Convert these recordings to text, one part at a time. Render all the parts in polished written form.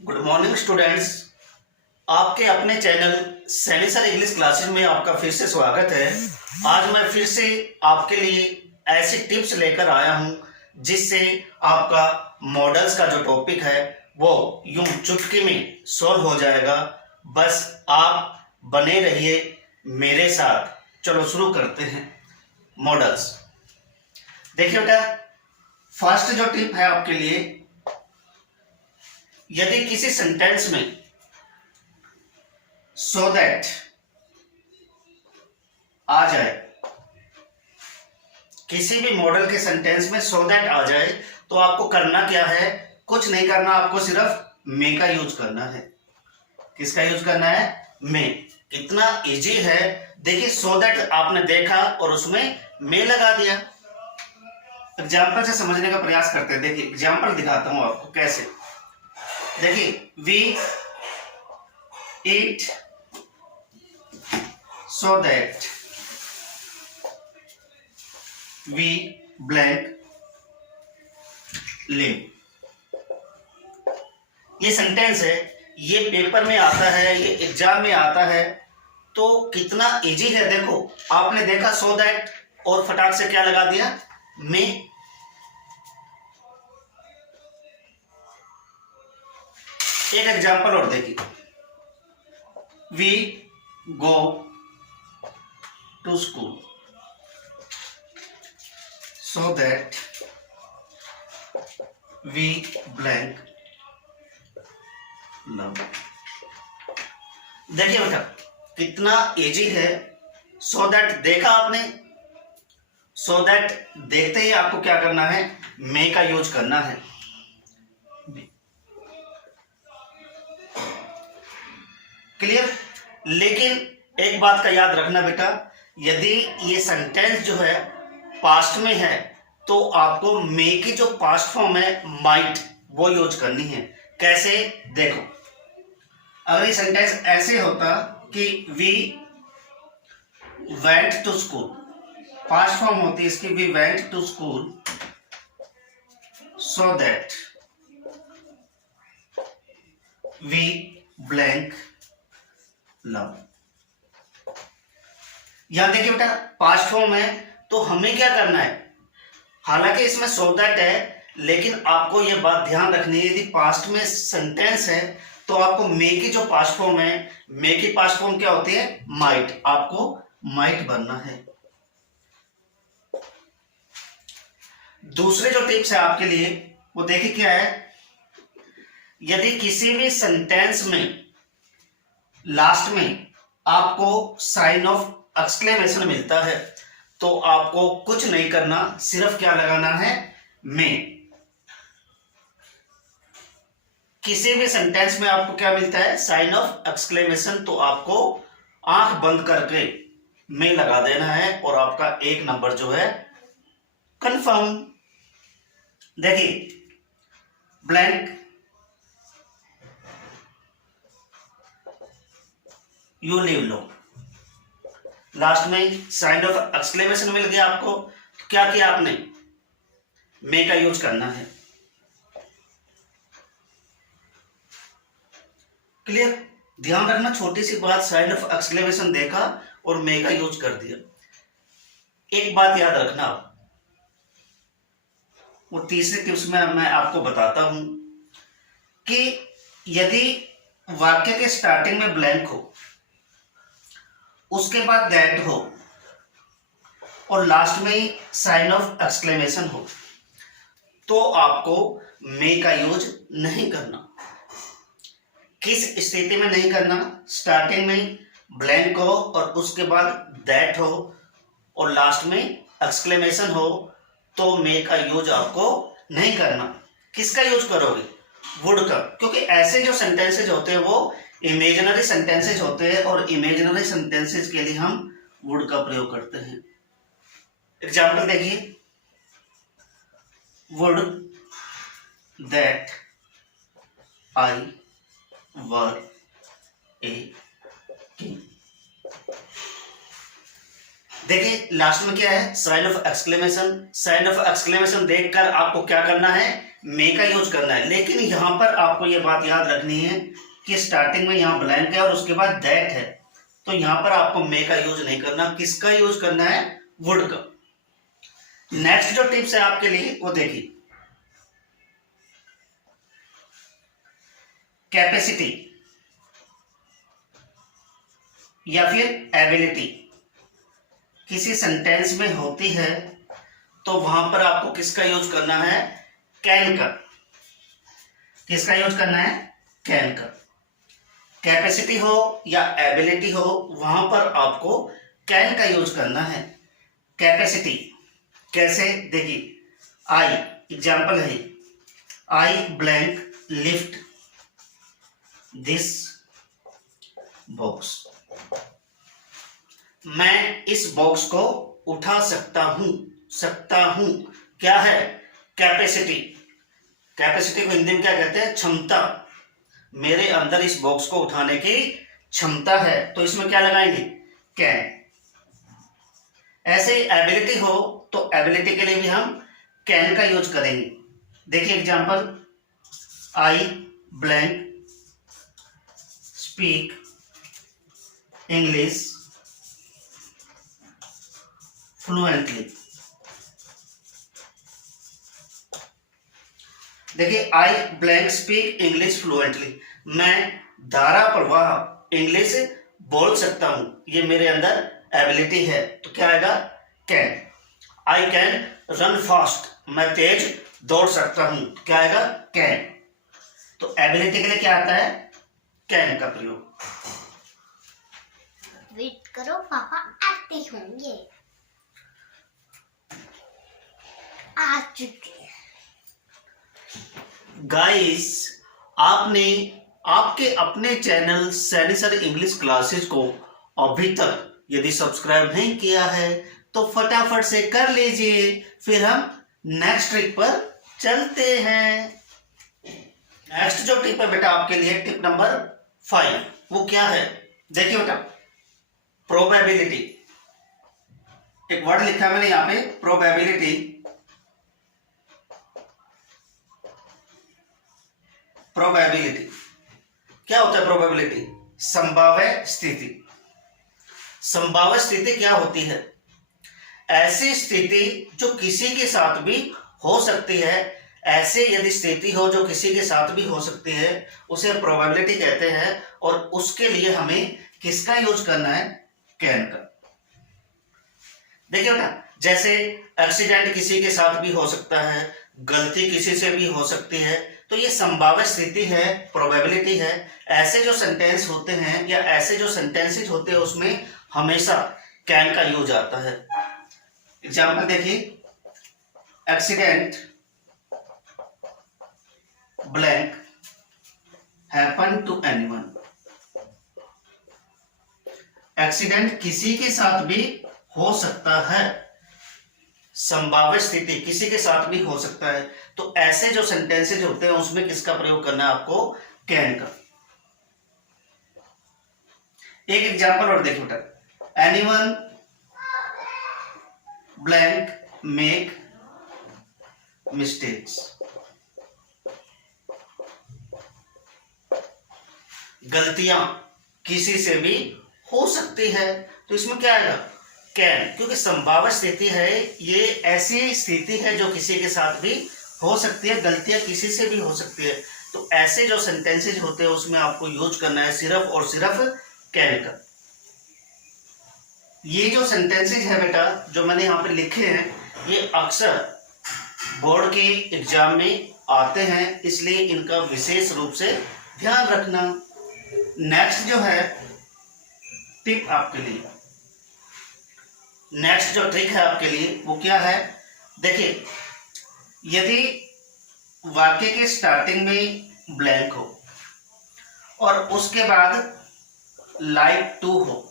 Good morning students. आपके अपने channel Saini sir English classes में आपका फिर से स्वागत है। आज मैं फिर से आपके लिए ऐसी टिप्स लेकर आया हूं जिससे आपका मॉडल्स का जो टॉपिक है वो यूं चुटकी में सॉल्व हो जाएगा। बस आप बने रहिए मेरे साथ। चलो शुरू करते हैं। मॉडल्स देखिए बेटा, फर्स्ट जो टिप है आपके लिए, यदि किसी सेंटेंस में सो दैट आ जाए, किसी भी मॉडल के सेंटेंस में सो दैट आ जाए तो आपको करना क्या है? कुछ नहीं करना, आपको सिर्फ मे का यूज करना है। किसका यूज करना है? मे। कितना इजी है। देखिए, सो दैट आपने देखा और उसमें मे लगा दिया। एग्जाम्पल से समझने का प्रयास करते हैं। देखिए एग्जाम्पल दिखाता हूं आपको कैसे। देखिए, we eat so that we blank live। ये सेंटेंस है, ये पेपर में आता है, ये एग्जाम में आता है, तो कितना इजी है। देखो, आपने देखा सो दैट और फटाक से क्या लगा दिया? मे। एक एग्जाम्पल और देखिए, we go to school so that we blank love। देखिए बेटा, कितना इजी है। सो दैट देखा आपने, सो दैट देखते ही आपको क्या करना है? मे का यूज करना है। क्लियर? लेकिन एक बात का याद रखना बेटा, यदि ये सेंटेंस जो है पास्ट में है तो आपको मे की जो पास्ट फॉर्म है माइट, वो यूज करनी है। कैसे? देखो, अगर ये सेंटेंस ऐसे होता कि we went to school, past form होती है इसकी we went to school so that we blank love. यहां देखिए बेटा, पास्ट फॉर्म है तो हमें क्या करना है? हालांकि इसमें सो दैट है, लेकिन आपको यह बात ध्यान रखनी है, यदि पास्ट में सेंटेंस है तो आपको मे की जो पास्ट फॉर्म है, मे की पास्ट फॉर्म क्या होती है? माइट। आपको माइट बनना है। दूसरे जो टिप्स है आपके लिए वो देखिए क्या है। यदि किसी भी सेंटेंस में लास्ट में आपको साइन ऑफ एक्सक्लेमेशन मिलता है तो आपको कुछ नहीं करना, सिर्फ क्या लगाना है? मे। किसी भी सेंटेंस में आपको क्या मिलता है? साइन ऑफ एक्सक्लेमेशन, तो आपको आंख बंद करके मे लगा देना है और आपका एक नंबर जो है कंफर्म। देखिए, blank you live low, last में साइन ऑफ एक्सक्लेमेशन मिल गया आपको, तो क्या किया आपने? मे का यूज करना है। क्लियर? ध्यान रखना, छोटी सी बात, साइन ऑफ एक्सक्लेमेशन देखा और मे का यूज कर दिया। एक बात याद रखना, वो तीसरे टिप्स में मैं आपको बताता हूं कि यदि वाक्य के स्टार्टिंग में ब्लैंक हो, उसके बाद दैट हो और लास्ट में साइन ऑफ एक्सक्लेमेशन हो, तो आपको मे का यूज नहीं करना। किस स्थिति में नहीं करना? स्टार्टिंग में ब्लैंक हो और उसके बाद दैट हो और लास्ट में एक्सक्लेमेशन हो, तो मे का यूज आपको नहीं करना। किसका यूज करोगे? वुड का, क्योंकि ऐसे जो सेंटेंसेज होते हैं वो इमेजिनरी सेंटेंसेज होते हैं और इमेजिनरी सेंटेंसेज के लिए हम वुड का प्रयोग करते हैं। एग्जाम्पल देखिए, would that I were a king. देखिए लास्ट में क्या है? Sign of exclamation. Sign of exclamation देखकर आपको क्या करना है? मे का यूज करना है। लेकिन यहां पर आपको ये बात याद रखनी है कि स्टार्टिंग में यहाँ ब्लैंक है और उसके बाद दैट है, तो यहां पर आपको मे का यूज नहीं करना। किसका यूज करना है? वुड का। नेक्स्ट जो टिप्स है आपके लिए वो देखिए, कैपेसिटी या फिर एबिलिटी किसी सेंटेंस में होती है तो वहां पर आपको किसका यूज करना है? कैन का। किसका यूज करना है? कैन का। कैपेसिटी हो या एबिलिटी हो वहां पर आपको कैन का यूज करना है। कैपेसिटी कैसे? देखिए, आई एग्जाम्पल है, I blank lift this box. मैं इस बॉक्स को उठा सकता हूं। सकता हूं क्या है? कैपेसिटी। कैपेसिटी को हिंदी में क्या कहते हैं? क्षमता। मेरे अंदर इस बॉक्स को उठाने की क्षमता है, तो इसमें क्या लगाएंगे? कैन। ऐसे एबिलिटी हो तो एबिलिटी के लिए भी हम कैन का यूज करेंगे। देखिए example, I blank speak English fluently. देखिए, I blank speak English fluently. मैं धारा प्रवाह इंग्लिश बोल सकता हूं, ये मेरे अंदर एबिलिटी है, तो क्या आएगा? Can. I can run fast. मैं तेज दौड़ सकता हूं, क्या आएगा? कैन। तो एबिलिटी के लिए क्या आता है? कैन का प्रयोग। वेट करो, पापा आते होंगे। आ चुके हैं। गाइस, आपने आपके अपने channel Saini sir English classes को अभी तक यदि सब्सक्राइब नहीं किया है तो फटाफट से कर लीजिए, फिर हम नेक्स्ट ट्रिक पर चलते हैं। नेक्स्ट जो टिप है बेटा आपके लिए, टिप नंबर 5, वो क्या है? देखिए बेटा, प्रोबेबिलिटी। एक वर्ड लिखा है मैंने यहां पे, प्रोबेबिलिटी। प्रोबेबिलिटी क्या होता है? प्रोबेबिलिटी संभाव्य स्थिति। संभाव्य स्थिति क्या होती है? ऐसी स्थिति जो किसी के साथ भी हो सकती है। ऐसे यदि स्थिति हो जो किसी के साथ भी हो सकती है, उसे प्रोबेबिलिटी कहते हैं। और उसके लिए हमें किसका यूज करना है? कैन का। देखिए बेटा, जैसे एक्सीडेंट किसी के साथ भी हो सकता है, गलती किसी से भी हो सकती है, तो ये संभाव्य स्थिति है, प्रोबेबिलिटी है। ऐसे जो सेंटेंस होते हैं या ऐसे जो सेंटेंसेस होते हैं उसमें हमेशा कैन का यूज आता है। एग्जाम्पल देखिए, accident blank happen to anyone. Accident किसी के साथ भी हो सकता है। संभाव्य स्थिति किसी के साथ भी हो सकता है, तो ऐसे जो सेंटेंसेज होते हैं उसमें किसका प्रयोग करना है आपको? कैन का। एक एग्जांपल और देखिए बेटा, एनीवन ब्लैंक मेक मिस्टेक्स। गलतियां किसी से भी हो सकती है, तो इसमें क्या आएगा? कैन। क्योंकि संभाव्य स्थिति है, ये ऐसी स्थिति है जो किसी के साथ भी हो सकती है, गलतियां किसी से भी हो सकती है। तो ऐसे जो सेंटेंसेज होते हैं उसमें आपको यूज करना है सिर्फ और सिर्फ कैन का। ये जो सेंटेंसेज है बेटा जो मैंने यहाँ पे लिखे हैं, ये अक्सर बोर्ड के एग्जाम में आते हैं, इसलिए इनका विशेष रूप से ध्यान रखना। नेक्स्ट जो है टिप आपके लिए, नेक्स्ट जो ट्रिक है आपके लिए वो क्या है? देखिए, यदि वाक्य के स्टार्टिंग में ब्लैंक हो और उसके बाद लाइक टू हो,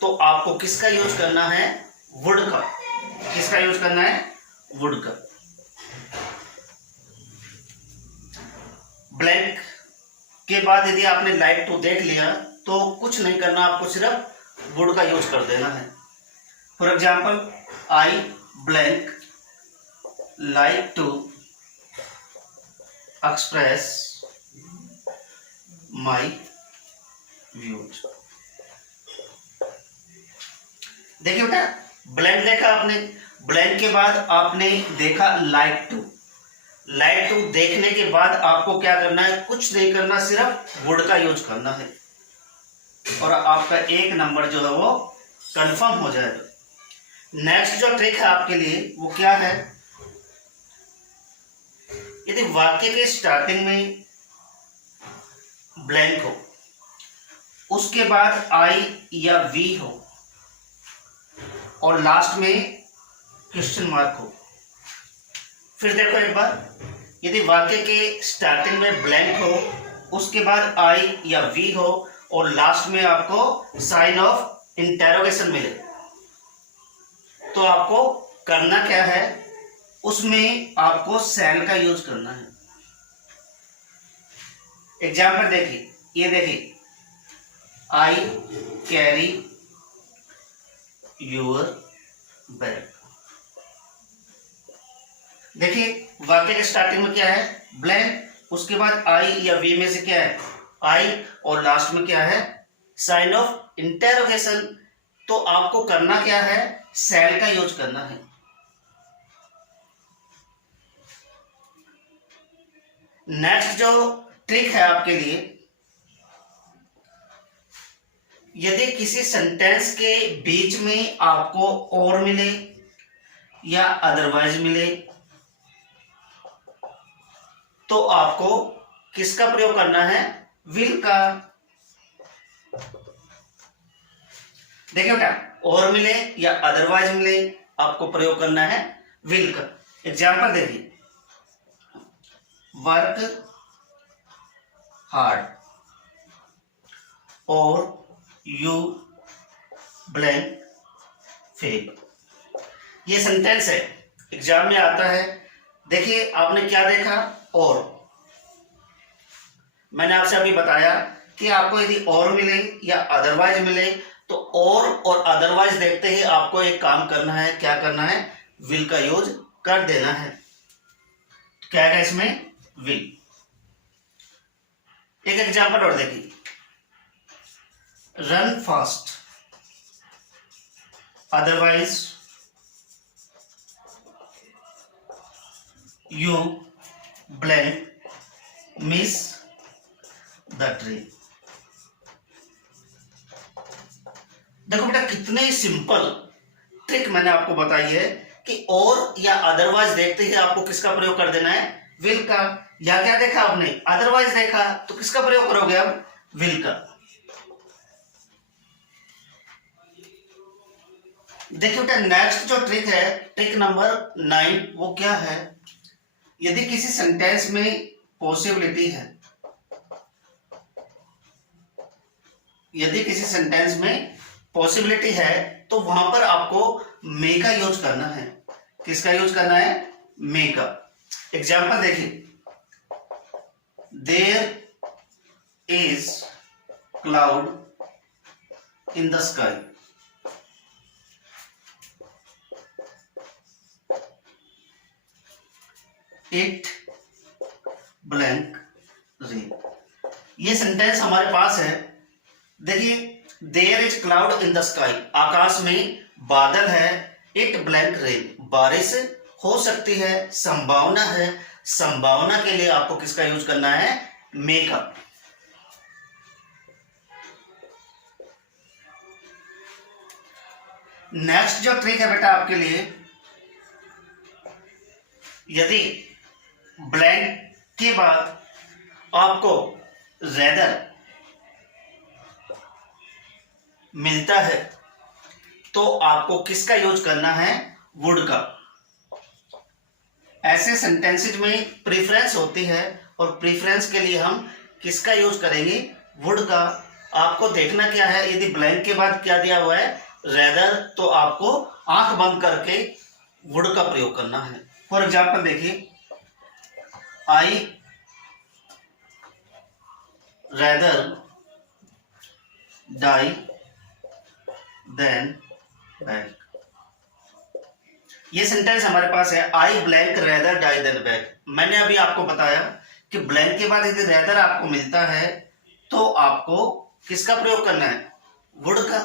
तो आपको किसका यूज करना है? वुड का। किसका यूज करना है? वुड का। ब्लैंक के बाद यदि आपने लाइक टू देख लिया तो कुछ नहीं करना, आपको सिर्फ वुड का यूज कर देना है। For example, I blank like to express my views। देखिए बेटा, ब्लैंक देखा आपने, ब्लैंक के बाद आपने देखा लाइक टू। लाइक टू देखने के बाद आपको क्या करना है, कुछ नहीं करना, सिर्फ वुड का यूज करना है और आपका एक नंबर जो है वो कंफर्म हो जाएगा। नेक्स्ट जो ट्रिक है आपके लिए वो क्या है, यदि वाक्य के स्टार्टिंग में ब्लैंक हो, उसके बाद आई या वी हो और लास्ट में क्वेश्चन मार्क हो। फिर देखो एक बार, यदि वाक्य के स्टार्टिंग में ब्लैंक हो, उसके बाद आई या वी हो और लास्ट में आपको साइन ऑफ इंटेरोगेशन मिले, तो आपको करना क्या है, उसमें आपको सेल का यूज करना है। एग्जाम्पल देखिए, ये देखिए, आई कैरी योर बैग। देखिए वाक्य के स्टार्टिंग में क्या है, ब्लैंक, उसके बाद आई या वी में से क्या है, आई, और लास्ट में क्या है, साइन ऑफ इंटेरोगेशन। तो आपको करना क्या है, सेल का यूज करना है। नेक्स्ट जो ट्रिक है आपके लिए, यदि किसी सेंटेंस के बीच में आपको और मिले या अदरवाइज मिले, तो आपको किसका प्रयोग करना है, विल का। देखिए बेटा, और मिले या अदरवाइज मिले, आपको प्रयोग करना है विल का। एग्जाम्पल देखिए, वर्क हार्ड और यू ब्लैंक फेल। ये सेंटेंस है, एग्जाम में आता है। देखिए आपने क्या देखा, और मैंने आपसे अभी बताया कि आपको यदि और मिले या अदरवाइज मिले, तो और अदरवाइज देखते ही आपको एक काम करना है, क्या करना है, विल का यूज कर देना है। क्या है इसमें, विल। एक एग्जांपल और देखिए, run fast otherwise you blank miss the train. देखो बेटा, कितने सिंपल ट्रिक मैंने आपको बताई है कि और या अदरवाइज देखते ही आपको किसका प्रयोग कर देना है, विल का। या क्या देखा आपने, अदरवाइज देखा, तो किसका प्रयोग करोगे अब, विल का। देखिए बेटा, नेक्स्ट जो ट्रिक है, ट्रिक नंबर 9, वो क्या है, यदि किसी सेंटेंस में पॉसिबिलिटी है, यदि किसी सेंटेंस में पॉसिबिलिटी है, तो वहां पर आपको मे का यूज करना है। किसका यूज करना है, मे का। एग्जाम्पल देखिए, there is cloud in the sky. It blank rain. ये सेंटेंस हमारे पास है। देखिए, there is cloud in the sky, आकाश में बादल है, इट ब्लैंक रेन, बारिश हो सकती है, संभावना है। संभावना के लिए आपको किसका यूज करना है, मे का। नेक्स्ट जो ट्रिक है बेटा आपके लिए, यदि ब्लैंक के बाद आपको रेदर मिलता है, तो आपको किसका यूज करना है, वुड का। ऐसे सेंटेंसेज में प्रीफरेंस होती है और प्रीफरेंस के लिए हम किसका यूज करेंगे, वुड का। आपको देखना क्या है, यदि ब्लैंक के बाद क्या दिया हुआ है, रेदर, तो आपको आंख बंद करके वुड का प्रयोग करना है। फॉर एग्जाम्पल देखिए, I rather die than beg. ये सेंटेंस हमारे पास है, I blank rather die than beg. मैंने अभी आपको बताया कि ब्लैंक के बाद यदि रेदर आपको मिलता है तो आपको किसका प्रयोग करना है, वुड का।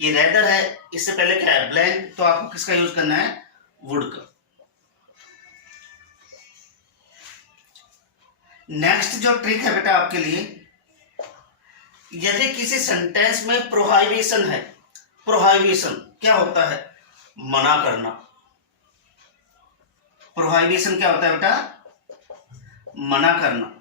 ये रेदर है, इससे पहले क्या है, ब्लैंक, तो आपको किसका यूज करना है, वुड का। नेक्स्ट जो ट्रिक है बेटा आपके लिए, यदि किसी सेंटेंस में प्रोहाइबिशन है, प्रोहाइबिशन क्या होता है, मना करना। प्रोहाइबिशन क्या होता है बेटा, मना करना।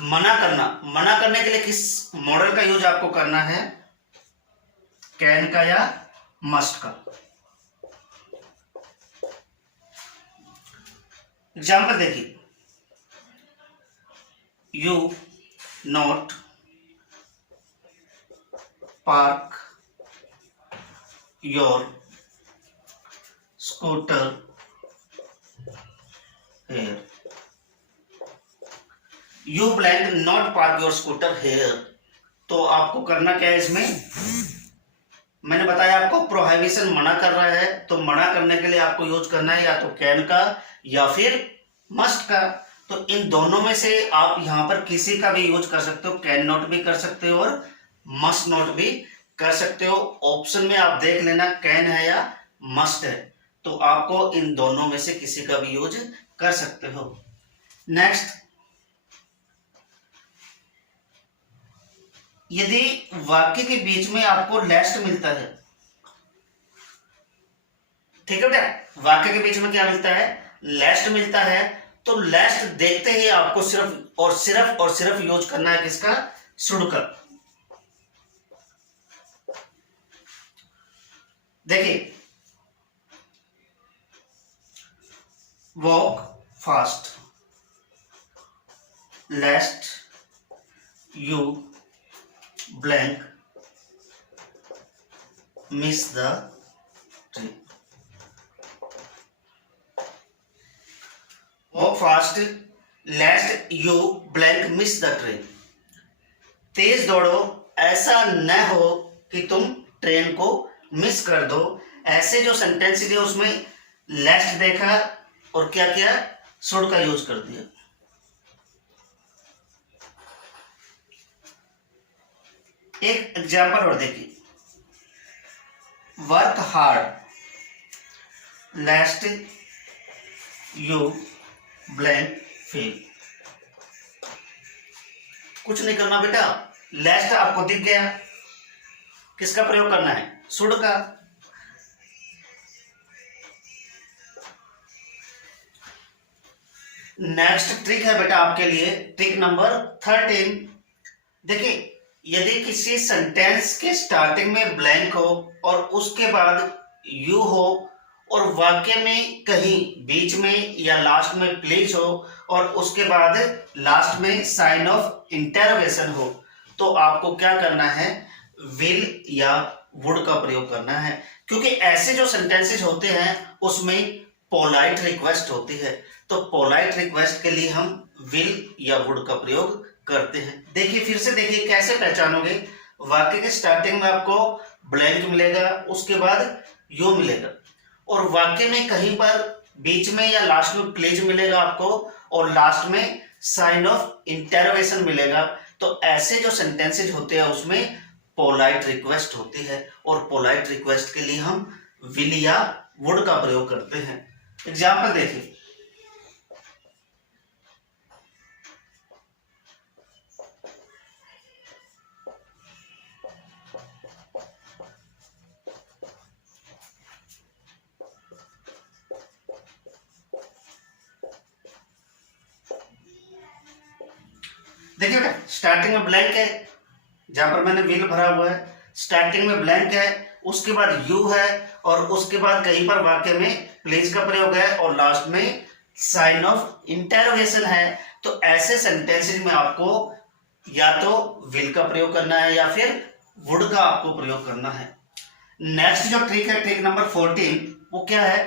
मना करना, मना करने के लिए किस मॉडल का यूज आपको करना है, कैन का या मस्ट का। एग्जाम्पल देखिए, you not park your scooter here. You blank not park your scooter here. तो आपको करना क्या है इसमें, मैंने बताया आपको प्रोहिबिशन मना कर रहा है, तो मना करने के लिए आपको यूज करना है या तो कैन का या फिर मस्ट का। तो इन दोनों में से आप यहां पर किसी का भी यूज कर सकते हो, कैन नॉट भी कर सकते हो और मस्ट नॉट भी कर सकते हो। ऑप्शन में आप देख लेना कैन है या मस्ट है, तो आपको इन दोनों में से किसी का भी यूज कर सकते हो। नेक्स्ट, यदि वाक्य के बीच में आपको लेस्ट मिलता है, ठीक है बेटा, वाक्य के बीच में क्या मिलता है, लेस्ट मिलता है, तो लेस्ट देखते ही आपको सिर्फ और सिर्फ यूज करना है किसका, शुड का। देखिए, walk fast, lest you blank miss the train. Walk fast lest you blank miss the train. तेज दौड़ो, ऐसा न हो कि तुम ट्रेन को मिस कर दो। ऐसे जो सेंटेंस दिए उसमें लेस्ट देखा और क्या किया, शुड का यूज कर दिया। एक एग्जाम्पल और देखिए, work hard लेस्ट you blank fail. कुछ नहीं करना बेटा, लेस्ट आपको दिख गया, किसका प्रयोग करना है, शुड का। नेक्स्ट ट्रिक है बेटा आपके लिए, ट्रिक नंबर 13। देखिए, यदि किसी सेंटेंस के स्टार्टिंग में ब्लैंक हो और उसके बाद यू हो और वाक्य में कहीं बीच में या लास्ट में प्लीज हो और उसके बाद लास्ट में साइन ऑफ इंटरोगेशन हो, तो आपको क्या करना है, विल या वुड का प्रयोग करना है। क्योंकि ऐसे जो सेंटेंसेस होते हैं उसमें पोलाइट रिक्वेस्ट होती है, तो पोलाइट रिक्वेस्ट के लिए हम विल या वुड का प्रयोग करते हैं। देखिए, फिर से देखिए कैसे पहचानोगे, वाक्य के स्टार्टिंग में आपको ब्लैंक मिलेगा, उसके बाद यू मिलेगा और वाक्य में कहीं पर बीच में या लास्ट में प्लीज मिलेगा आपको और लास्ट में साइन ऑफ इंटरोगेशन मिलेगा। तो ऐसे जो सेंटेंसेज होते हैं उसमें पोलाइट रिक्वेस्ट होती है और पोलाइट रिक्वेस्ट के लिए हम विल या वुड का प्रयोग करते हैं। एग्जाम्पल देखिए, देखिए बेटा, स्टार्टिंग में ब्लैंक है, जहां पर मैंने विल भरा हुआ है, स्टार्टिंग में ब्लैंक है, उसके बाद यू है और उसके बाद कहीं पर वाक्य में प्लीज का प्रयोग है और लास्ट में साइन ऑफ इंटरोगेशन है। तो ऐसे सेंटेंसेस में आपको या तो विल का प्रयोग करना है या फिर वुड का आपको प्रयोग करना है। नेक्स्ट जो ट्रिक है, ट्रिक नंबर 14, वो क्या है,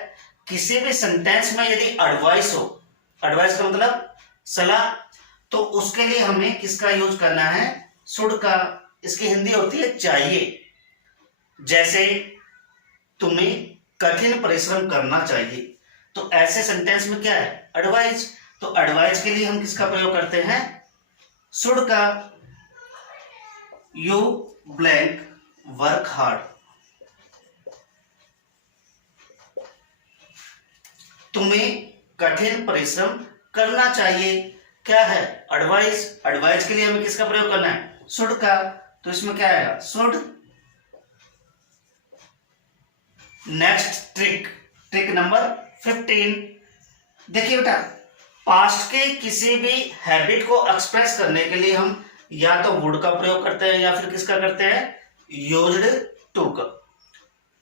किसी भी सेंटेंस में यदि एडवाइस हो, एडवाइस का मतलब सलाह, तो उसके लिए हमें किसका यूज करना है, शुड का। इसकी हिंदी होती है चाहिए। जैसे तुम्हें कठिन परिश्रम करना चाहिए, तो ऐसे सेंटेंस में क्या है, एडवाइज। तो एडवाइज के लिए हम किसका प्रयोग करते हैं, शुड का। यू ब्लैंक वर्क हार्ड, तुम्हें कठिन परिश्रम करना चाहिए, क्या है, एडवाइस। एडवाइस के लिए हमें किसका प्रयोग करना है, शुड का। तो इसमें क्या आएगा, should. Next trick, trick number 15। देखिए बेटा, पास्ट के किसी भी हैबिट को एक्सप्रेस करने के लिए हम या तो वुड का प्रयोग करते हैं या फिर किसका करते हैं, यूज्ड टू का।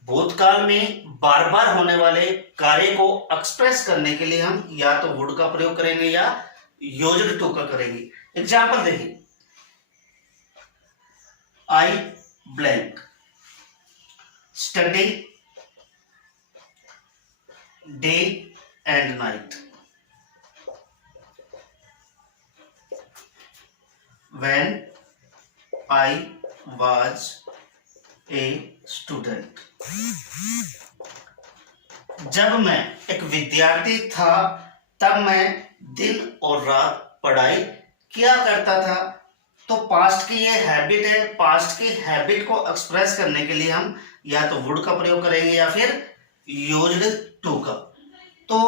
भूतकाल में बार बार होने वाले कार्य को एक्सप्रेस करने के लिए हम या तो वुड का प्रयोग करेंगे या यूज्ड टू का करेंगे। एग्जाम्पल देखिए, I blank study day and night when I was a student। जब मैं एक विद्यार्थी था तब मैं दिन और रात पढ़ाई किया करता था। तो पास्ट की ये हैबिट है, पास्ट की हैबिट को एक्सप्रेस करने के लिए हम या तो वुड का प्रयोग करेंगे या फिर यूज्ड टू का। तो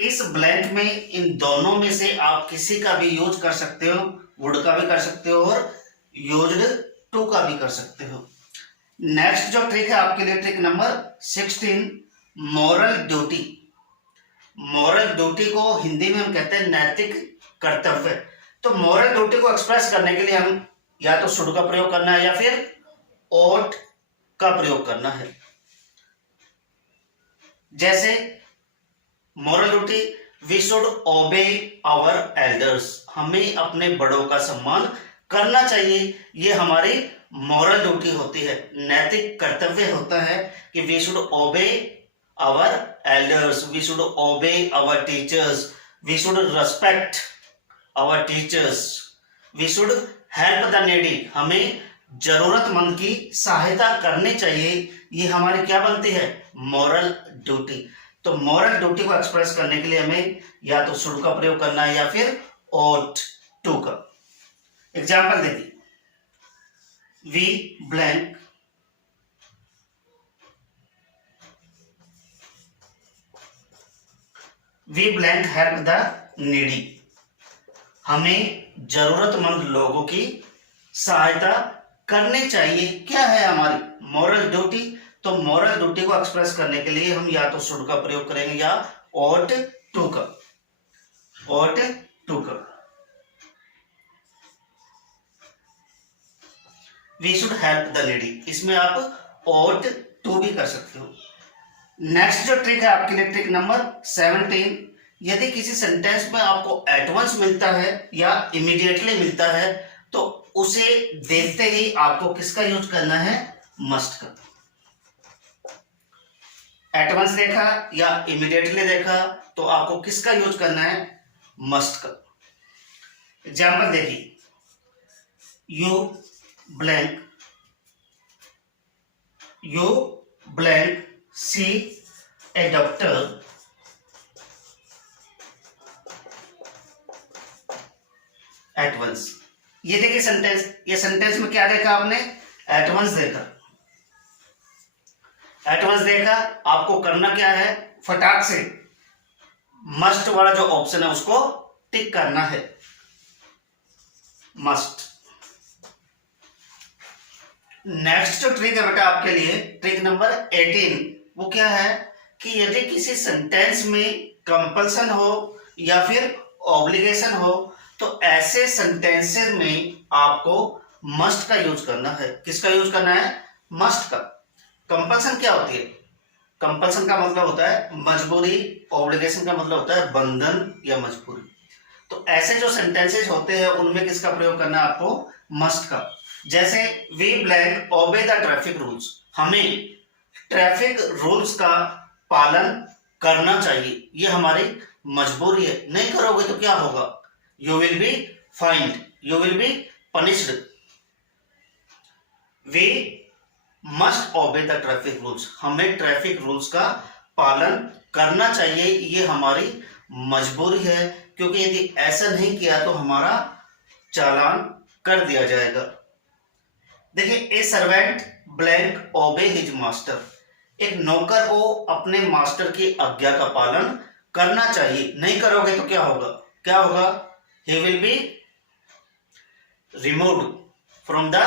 इस ब्लैंक में इन दोनों में से आप किसी का भी यूज कर सकते हो, वुड का भी कर सकते हो और यूज्ड टू का भी कर सकते हो। नेक्स्ट जो ट्रिक है आपके लिए, trick number 16, moral duty. Moral duty को हिंदी में हम कहते हैं नैतिक कर्तव्य। तो मॉरल ड्यूटी को एक्सप्रेस करने के लिए हम या तो शुड का प्रयोग करना है या फिर ought का प्रयोग करना है। जैसे moral duty, we should obey our elders, हमें अपने बड़ों का सम्मान करना चाहिए, ये हमारी मॉरल ड्यूटी होती है, नैतिक कर्तव्य होता है कि we should obey our elders, we should obey our teachers, we should respect our teachers, we should help the needy, हमें जरूरतमंद की सहायता करनी चाहिए। ये हमारी क्या बनती है, मॉरल ड्यूटी। तो मॉरल ड्यूटी को एक्सप्रेस करने के लिए हमें या तो शुड का प्रयोग करना है या फिर ought टू का। एग्जाम्पल देखिए, we blank help the needy, हमें जरूरतमंद लोगों की सहायता करनी चाहिए, क्या है हमारी मॉरल ड्यूटी। तो मॉरल ड्यूटी को एक्सप्रेस करने के लिए हम या तो शुड का प्रयोग करेंगे या ought टू का, ought टू का। We should help the lady, इसमें आप ought टू भी कर सकते हो। नेक्स्ट जो ट्रिक है आपके लिए, ट्रिक नंबर 17, यदि किसी सेंटेंस में आपको एट वंस मिलता है या इमीडिएटली मिलता है तो उसे देखते ही आपको किसका यूज करना है, मस्ट का। एट वंस देखा या इमीडिएटली देखा तो आपको किसका यूज करना है, मस्ट का। एग्जाम्पल देखिए, you blank see a doctor at once. ये देखिए सेंटेंस, ये सेंटेंस में क्या देखा आपने, एट वंस देखा। एट वंस देखा, आपको करना क्या है, फटाक से मस्ट वाला जो ऑप्शन है उसको टिक करना है, मस्ट। नेक्स्ट जो ट्रिक है बेटा आपके लिए, ट्रिक नंबर 18, वो क्या है कि यदि किसी सेंटेंस में कंपल्सन हो या फिर ऑब्लिगेशन हो तो ऐसे सेंटेंसेस में आपको मस्ट का यूज करना है। किसका यूज करना है, मस्ट का। कंपल्सन क्या होती है, कंपल्सन का मतलब होता है मजबूरी, ऑब्लिगेशन का मतलब होता है बंधन या मजबूरी। तो ऐसे जो सेंटेंसेस होते हैं उनमें किसका प्रयोग करना है आपको, मस्ट का। जैसे we blank obey the traffic rules, हमें ट्रैफिक रूल्स का पालन करना चाहिए, ये हमारी मजबूरी है, नहीं करोगे तो क्या होगा, you will be fined, you will be punished. We must obey the traffic rules. हमें ट्रैफिक रूल्स का पालन करना चाहिए, ये हमारी मजबूरी है, क्योंकि यदि ऐसा नहीं किया तो हमारा चालान कर दिया जाएगा। देखिए, ए सर्वेंट ब्लैंक ओबे हिज मास्टर, एक नौकर को अपने मास्टर की आज्ञा का पालन करना चाहिए। नहीं करोगे तो क्या होगा? क्या होगा? He will be removed from the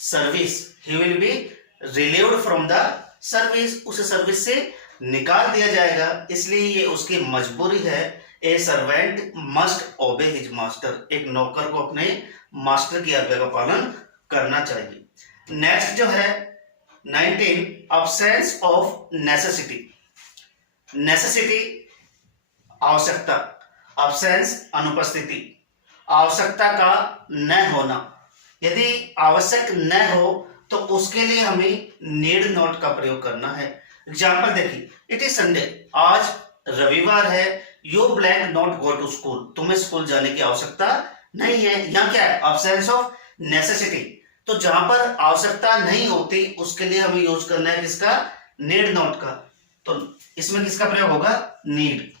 service, he will be relieved from the service, उसे सर्विस से निकाल दिया जाएगा। इसलिए ये उसकी मजबूरी है। ए सर्वेंट मस्ट ओबे हिज मास्टर, एक नौकर को अपने मास्टर की आज्ञा का पालन करना चाहिए। नेक्स्ट जो है 19, अब्सेंस ऑफ नेसेसिटी। नेसेसिटी आवश्यकता, अब्सेंस अनुपस्थिति, आवश्यकता का न होना। यदि आवश्यक न हो तो उसके लिए हमें नीड नॉट का प्रयोग करना है। एग्जाम्पल देखिए, इट इज संडे, आज रविवार है। You blank not go to school, तुम्हें स्कूल जाने की आवश्यकता नहीं है। यहाँ क्या है? Absence of necessity. तो जहां पर आवश्यकता नहीं होती उसके लिए हमें यूज करना है किसका? नीड नॉट का। तो इसमें किसका प्रयोग होगा? नीड।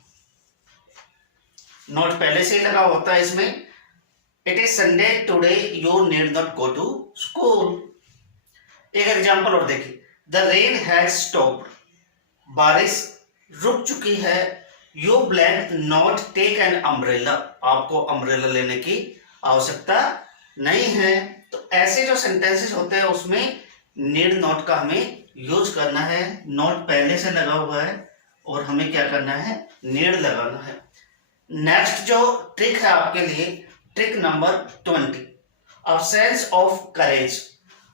नॉट पहले से ही लगा होता है इसमें। It is Sunday today, you need not go to school. एक एग्जाम्पल और देखिए, द रेन हैज स्टॉप्ड, बारिश रुक चुकी है। You blank not take an umbrella, आपको अम्ब्रेला लेने की आवश्यकता नहीं है। तो ऐसे जो सेंटेंसेस होते हैं उसमें नीड नॉट का हमें यूज करना है। नॉट पहले से लगा हुआ है और हमें क्या करना है? नीड लगाना है। नेक्स्ट जो ट्रिक है आपके लिए, trick number 20, absence of courage.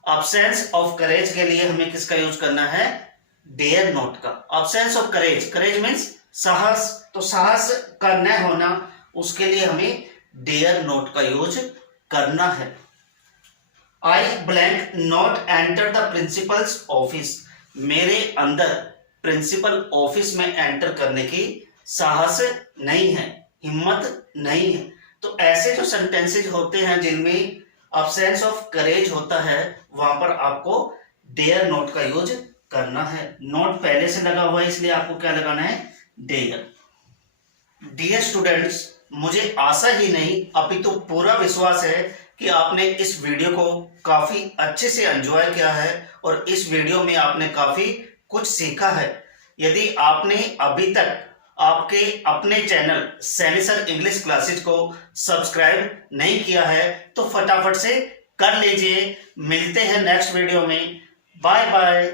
Absence of courage के लिए हमें किसका यूज करना है? डेयर नॉट का। Absence of courage, courage means साहस, तो साहस का न होना, उसके लिए हमें डेयर नॉट का यूज करना है। I blank not enter the principles office, मेरे अंदर प्रिंसिपल ऑफिस में एंटर करने की साहस नहीं है, हिम्मत नहीं है। तो ऐसे जो सेंटेंसेज होते हैं जिनमें अब्सेंस ऑफ करेज होता है, वहां पर आपको डेयर नॉट का यूज करना है। नॉट पहले से लगा हुआ है इसलिए आपको क्या लगाना है? डेयर। डियर स्टूडेंट्स, मुझे आशा ही नहीं अपितु पूरा विश्वास है कि आपने इस वीडियो को काफी अच्छे से एंजॉय किया है और इस वीडियो में आपने काफी कुछ सीखा है। यदि आपने अभी तक आपके अपने channel Saini sir English classes को सब्सक्राइब नहीं किया है तो फटाफट से कर लीजिए। मिलते हैं नेक्स्ट वीडियो में। Bye bye.